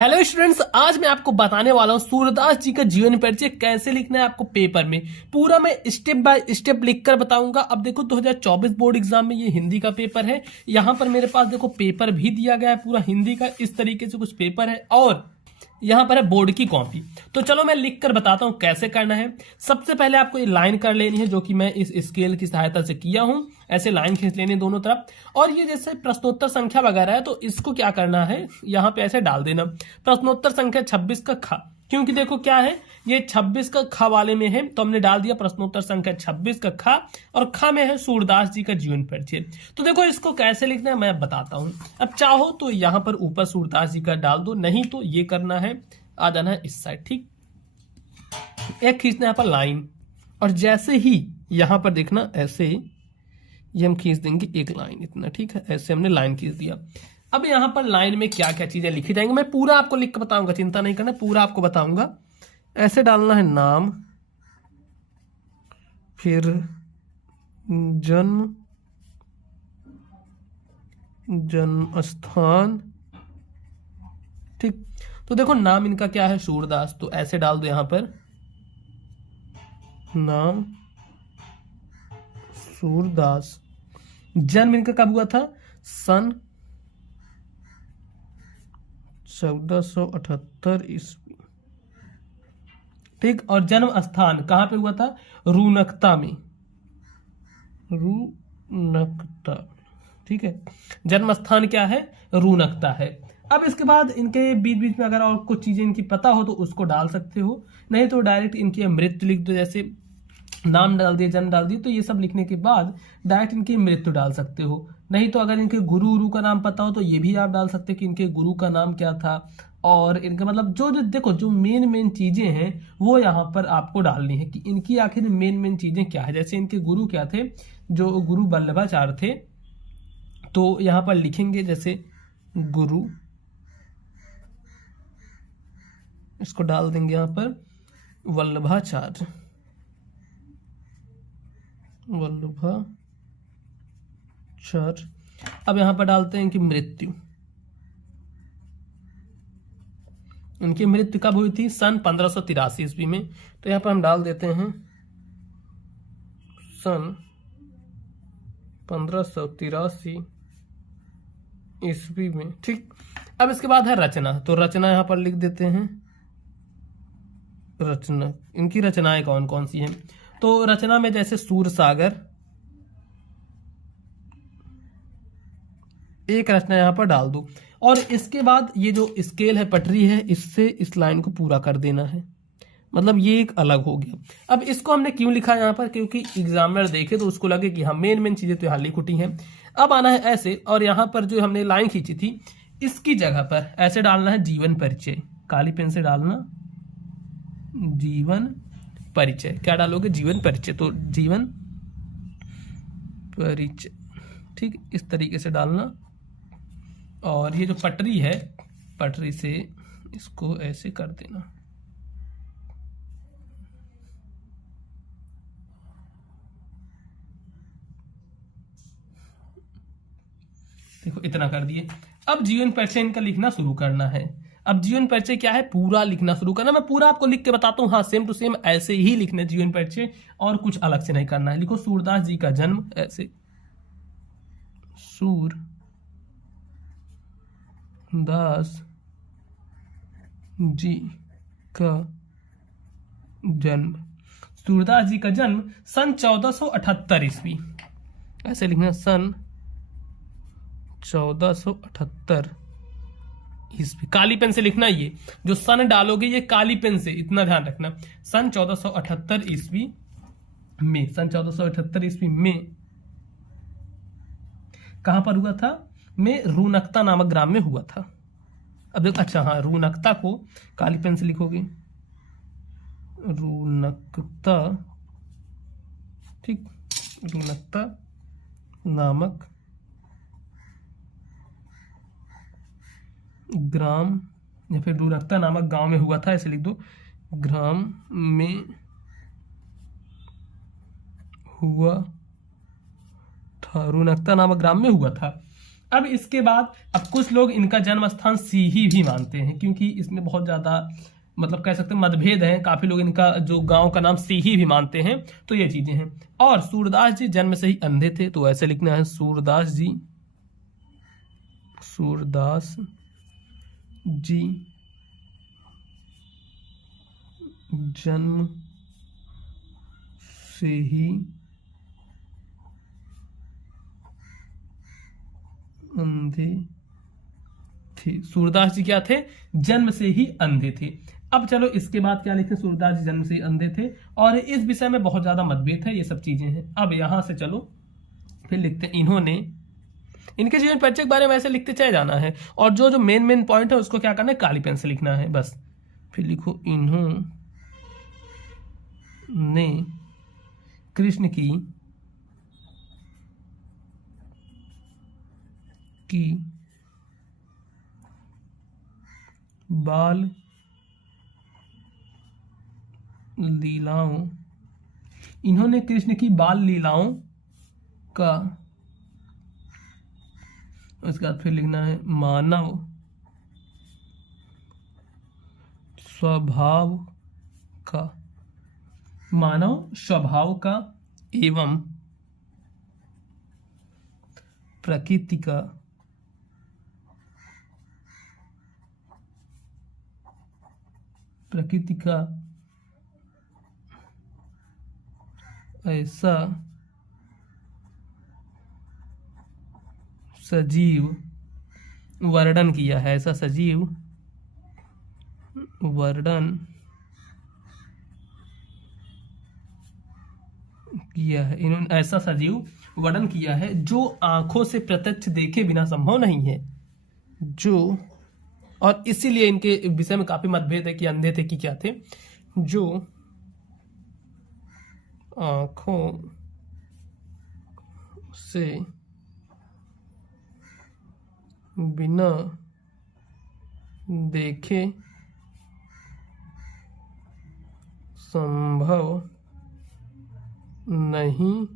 Hello students, आज मैं आपको बताने वाला हूँ सूरदास जी का जीवन परिचय कैसे लिखना है आपको पेपर में। पूरा मैं स्टेप बाय स्टेप लिखकर बताऊंगा। अब देखो 2024 बोर्ड एग्जाम में ये हिंदी का पेपर है। यहाँ पर मेरे पास देखो पेपर भी दिया गया है पूरा हिंदी का, इस तरीके से कुछ पेपर है और यहाँ पर है बोर्ड की कॉपी। तो चलो मैं लिख कर बताता हूँ कैसे करना है। सबसे पहले आपको ये लाइन कर लेनी है, जो कि मैं इस स्केल की सहायता से किया हूँ। ऐसे लाइन खींच लेनी है दोनों तरफ। और ये जैसे प्रश्नोत्तर संख्या वगैरह है तो इसको क्या करना है, यहाँ पे ऐसे डाल देना प्रश्नोत्तर संख्या 26 का ख। क्योंकि देखो क्या है, ये 26 का ख वाले में है तो हमने डाल दिया प्रश्नोत्तर संख्या 26 का ख। और ख में है सूरदास जी का जीवन परिचय। तो देखो इसको कैसे लिखना है मैं बताता हूं। अब चाहो तो यहां पर ऊपर सूरदास जी का डाल दो, नहीं तो ये करना है, आ जाना है इस साइड। ठीक, एक खींचना है यहाँ पर लाइन। और जैसे ही यहां पर देखना ऐसे ये हम खींच देंगे एक लाइन इतना। ठीक है, ऐसे हमने लाइन खींच दिया। अब यहां पर लाइन में क्या क्या चीजें लिखी जाएंगी मैं पूरा आपको लिख कर बताऊंगा, चिंता नहीं करना, पूरा आपको बताऊंगा। ऐसे डालना है नाम, फिर जन्म, जन्म स्थान। ठीक, तो देखो नाम इनका क्या है, सूरदास, तो ऐसे डाल दो यहां पर नाम सूरदास। जन्म इनका कब हुआ था, सन 1478 ईस्वी। ठीक, और जन्म स्थान कहां पे हुआ था, रूनकता में, रूनकता। ठीक है, जन्म स्थान क्या है, रूनकता है। अब इसके बाद इनके बीच बीच में अगर और कुछ चीजें इनकी पता हो तो उसको डाल सकते हो, नहीं तो डायरेक्ट इनकी मृत्यु लिख दो। जैसे नाम डाल दिए, जन्म डाल दिए, तो ये सब लिखने के बाद डायरेक्ट इनकी मृत्यु डाल सकते हो। नहीं तो अगर इनके गुरु उरु का नाम पता हो तो ये भी आप डाल सकते हो कि इनके गुरु का नाम क्या था। और इनका मतलब जो जो देखो जो मेन मेन चीजें हैं वो यहाँ पर आपको डालनी है कि इनकी आखिर मेन मेन चीजें क्या है। जैसे इनके गुरु क्या थे, जो गुरु वल्लभाचार्य थे, तो यहाँ पर लिखेंगे जैसे गुरु, इसको डाल देंगे यहाँ पर वल्लभाचार्य, वल्लभाचार्य। अब यहां पर डालते हैं इनकी मृत्यु। इनकी मृत्यु कब हुई थी, सन 1583 ईस्वी में। तो यहां पर हम डाल देते हैं सन 1583 ईस्वी में। ठीक, अब इसके बाद है रचना, तो रचना यहां पर लिख देते हैं रचना। इनकी रचनाएं कौन कौन सी हैं, तो रचना में जैसे सूर सागर, एक रचना यहां पर डाल दो। और इसके बाद ये जो स्केल है, पटरी है, इससे इस लाइन को पूरा कर देना है, मतलब ये एक अलग हो गया। अब इसको हमने क्यों लिखा है यहाँ पर, क्योंकि एग्जामिनर देखे तो उसको लगे कि हाँ मेन मेन चीजें तो यहाँ लिख उठी हैं। अब आना है ऐसे, और यहाँ पर जो हमने लाइन खींची थी इसकी जगह पर ऐसे डालना है जीवन परिचय। काली पेन से डालना जीवन परिचय। क्या डालोगे, जीवन परिचय, तो जीवन परिचय। ठीक, इस तरीके से डालना। और ये जो पटरी है, पटरी से इसको ऐसे कर देना। देखो इतना कर दिए। अब जीवन परिचय इनका लिखना शुरू करना है। अब जीवन परिचय क्या है, पूरा लिखना शुरू करना। मैं पूरा आपको लिख के बताता हूँ, हाँ सेम टू सेम ऐसे ही लिखना है जीवन परिचय, और कुछ अलग से नहीं करना है। लिखो सूरदास जी का जन्म, ऐसे सूरदास जी का जन्म। सूरदास जी का जन्म सन 1478 ईस्वी, ऐसे लिखना सन 1478 ईस्वी। काली पेन से लिखना, ये जो सन डालोगे ये काली पेन से, इतना ध्यान रखना। सन 1478 ईस्वी में, सन 1478 ईस्वी में कहां पर हुआ था, में रूनकता नामक ग्राम में हुआ था। अब देखो, अच्छा हाँ, रूनकता को काली पेन से लिखोगे, रूनकता। ठीक, रूनकता नामक ग्राम, या फिर रूनकता नामक गांव में हुआ था, ऐसे लिख दो, ग्राम में हुआ था, रूनकता नामक ग्राम में हुआ था। अब इसके बाद अब कुछ लोग इनका जन्म स्थान सीही भी मानते हैं, क्योंकि इसमें बहुत ज्यादा मतलब कह सकते हैं मतभेद है, काफी लोग इनका जो गांव का नाम सीही भी मानते हैं। तो ये चीजें हैं। और सूरदास जी जन्म से ही अंधे थे, तो ऐसे लिखना है सूरदास जी जन्म से ही अंधे थे। सूरदास जी क्या थे? जन्म से ही अंधे थे। अब चलो इसके बाद क्या लिखते? सूरदास जी जन्म से ही अंधे थे, और इस विषय में बहुत ज्यादा मतभेद है, ये सब चीजें हैं। अब यहां से चलो फिर लिखते हैं, इन्होंने इनके जीवन परिचय के बारे में ऐसे लिखते चले जाना है, और जो जो मेन पॉइंट है उसको क्या करना है? काली पेन से लिखना है बस। फिर लिखो, इन्होंने कृष्ण की बाल लीलाओं, इन्होंने कृष्ण की बाल लीलाओं का, उसके बाद फिर लिखना है मानव स्वभाव का एवं प्रकृति का ऐसा सजीव वर्णन किया है, ऐसा सजीव वर्णन किया है, इन्होंने ऐसा सजीव वर्णन किया है जो आंखों से प्रत्यक्ष देखे बिना संभव नहीं है। जो, और इसीलिए इनके विषय में काफी मतभेद है कि अंधे थे कि क्या थे। जो आंखों से बिना देखे संभव नहीं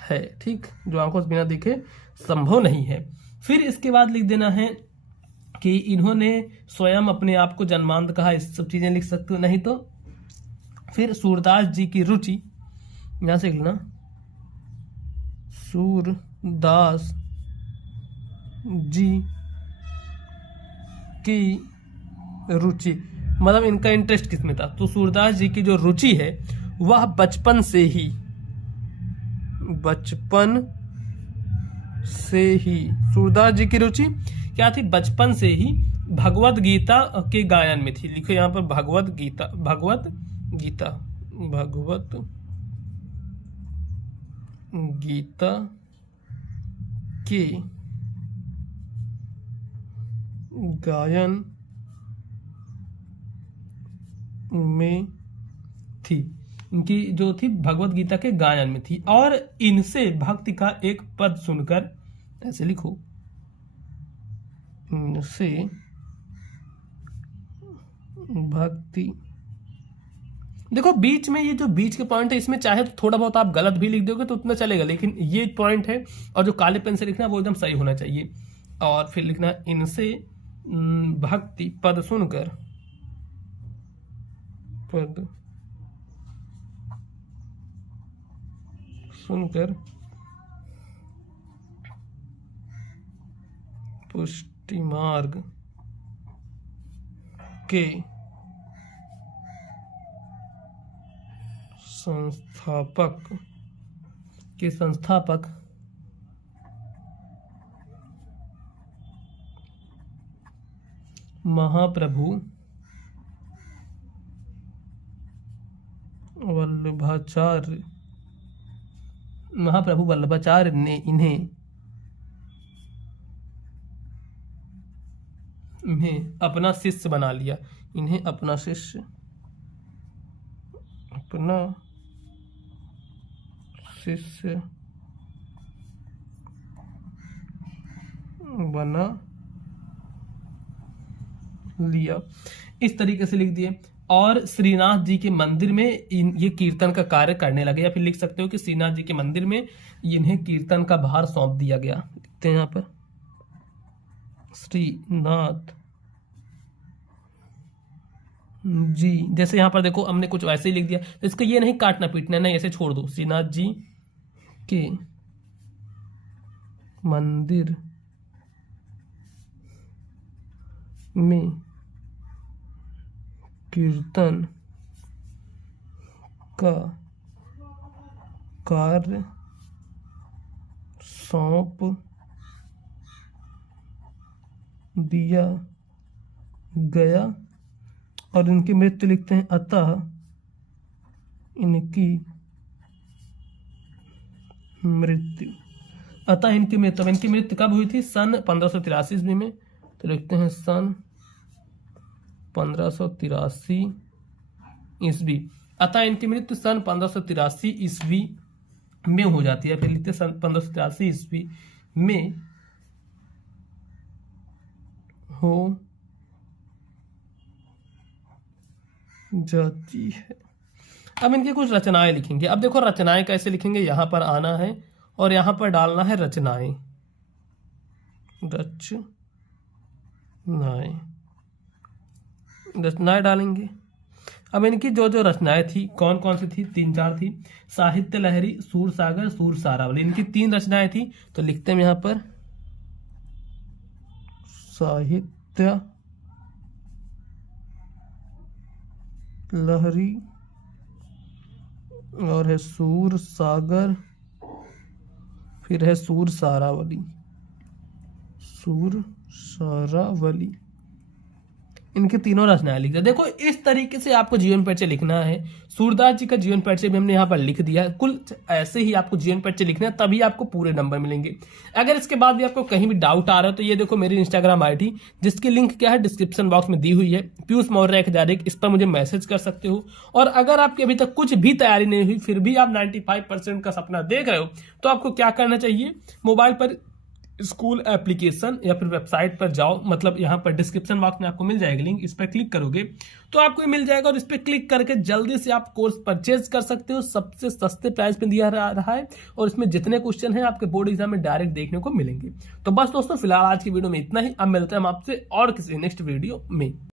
है। ठीक, जो आंखों से बिना देखे संभव नहीं है। फिर इसके बाद लिख देना है कि इन्होंने स्वयं अपने आप को जन्मांध कहा, इस सब चीजें लिख सकते हो। नहीं तो फिर सूरदास जी की रुचि, यहां से लिखना सूरदास जी की रुचि, मतलब इनका इंटरेस्ट किसमें था? तो सूरदास जी की जो रुचि है वह बचपन से ही सूरदास जी की रुचि क्या थी? बचपन से ही भगवत गीता के गायन में थी। लिखो यहां पर भगवत गीता के गायन में थी। इनकी जो थी भगवत गीता के गायन में थी, और इनसे भक्ति का एक पद सुनकर, ऐसे लिखो, इनसे भक्ति, देखो बीच में ये जो बीच के पॉइंट है इसमें चाहे तो थोड़ा बहुत आप गलत भी लिख दोगे तो उतना चलेगा, लेकिन ये पॉइंट है और जो काले पेन से लिखना है वो एकदम सही होना चाहिए। और फिर लिखना इनसे भक्ति पद सुनकर, पुष्टि मार्ग के संस्थापक महाप्रभु वल्लभाचार्य ने इन्हें अपना शिष्य बना लिया। इन्हें अपना शिष्य बना लिया, इस तरीके से लिख दिए। और श्रीनाथ जी के मंदिर में ये कीर्तन का कार्य करने लगे, या फिर लिख सकते हो कि श्रीनाथ जी के मंदिर में इन्हें कीर्तन का भार सौंप दिया गया। लिखते हैं यहाँ पर श्रीनाथ जी। जैसे यहाँ पर देखो हमने कुछ वैसे ही लिख दिया, तो इसको ये नहीं काटना पीटना, नहीं ऐसे छोड़ दो। श्रीनाथ जी के मंदिर में कीर्तन का कार्य सौंप दिया गया। और इनकी मृत्यु लिखते हैं अतः इनकी मृत्यु। अतः इनकी मृत्यु, इनकी मृत्यु कब हुई थी? सन 1583 ईस्वी में। तो लिखते हैं सन 1583 ईस्वी। अतः इनकी मृत्यु सन 1583 ईस्वी में हो जाती है। फिर लिखते हैं सन 1583 ईस्वी में हो जाती है। अब इनकी कुछ रचनाएं लिखेंगे। अब देखो रचनाएं कैसे लिखेंगे, यहां पर आना है और यहां पर डालना है रचनाएं। रचनाएं डालेंगे। अब इनकी जो जो रचनाएं थी कौन कौन सी थी? 3-4 थी। साहित्य लहरी, सूरसागर, सूरसारावली, इनकी 3 रचनाएं थी। तो लिखते हैं यहां पर साहित्य लहरी और है सूरसागर, फिर है सूरसारावली। सूरसारावली, इनके तीनों रचनाएं लिख दिया। देखो इस तरीके से आपको जीवन परिचय लिखना है। सूरदास जी का जीवन परिचय भी हमने यहाँ पर लिख दिया। कुल ऐसे ही आपको जीवन परिचय लिखना है, तभी आपको पूरे नंबर मिलेंगे। अगर इसके बाद भी आपको कहीं भी डाउट आ रहा है तो ये देखो मेरी इंस्टाग्राम आईडी, जिसकी लिंक क्या है डिस्क्रिप्शन बॉक्स में दी हुई है, पीयूष मौर्य @, इस पर मुझे मैसेज कर सकते हो। और अगर आपकी अभी तक कुछ भी तैयारी नहीं हुई, फिर भी आप 95% का सपना देख रहे हो, तो आपको क्या करना चाहिए? मोबाइल पर स्कूल एप्लीकेशन या फिर वेबसाइट पर जाओ, मतलब यहाँ पर डिस्क्रिप्शन बॉक्स में आपको मिल जाएगा लिंक, इस पर क्लिक करोगे तो आपको मिल जाएगा। और इस पर क्लिक करके जल्दी से आप कोर्स परचेज कर सकते हो। सबसे सस्ते प्राइस में दिया रहा है और इसमें जितने क्वेश्चन हैं आपके बोर्ड एग्जाम में डायरेक्ट देखने को मिलेंगे। तो बस दोस्तों फिलहाल आज की वीडियो में इतना ही। अब मिलते हैं हम आपसे और किसी नेक्स्ट वीडियो में।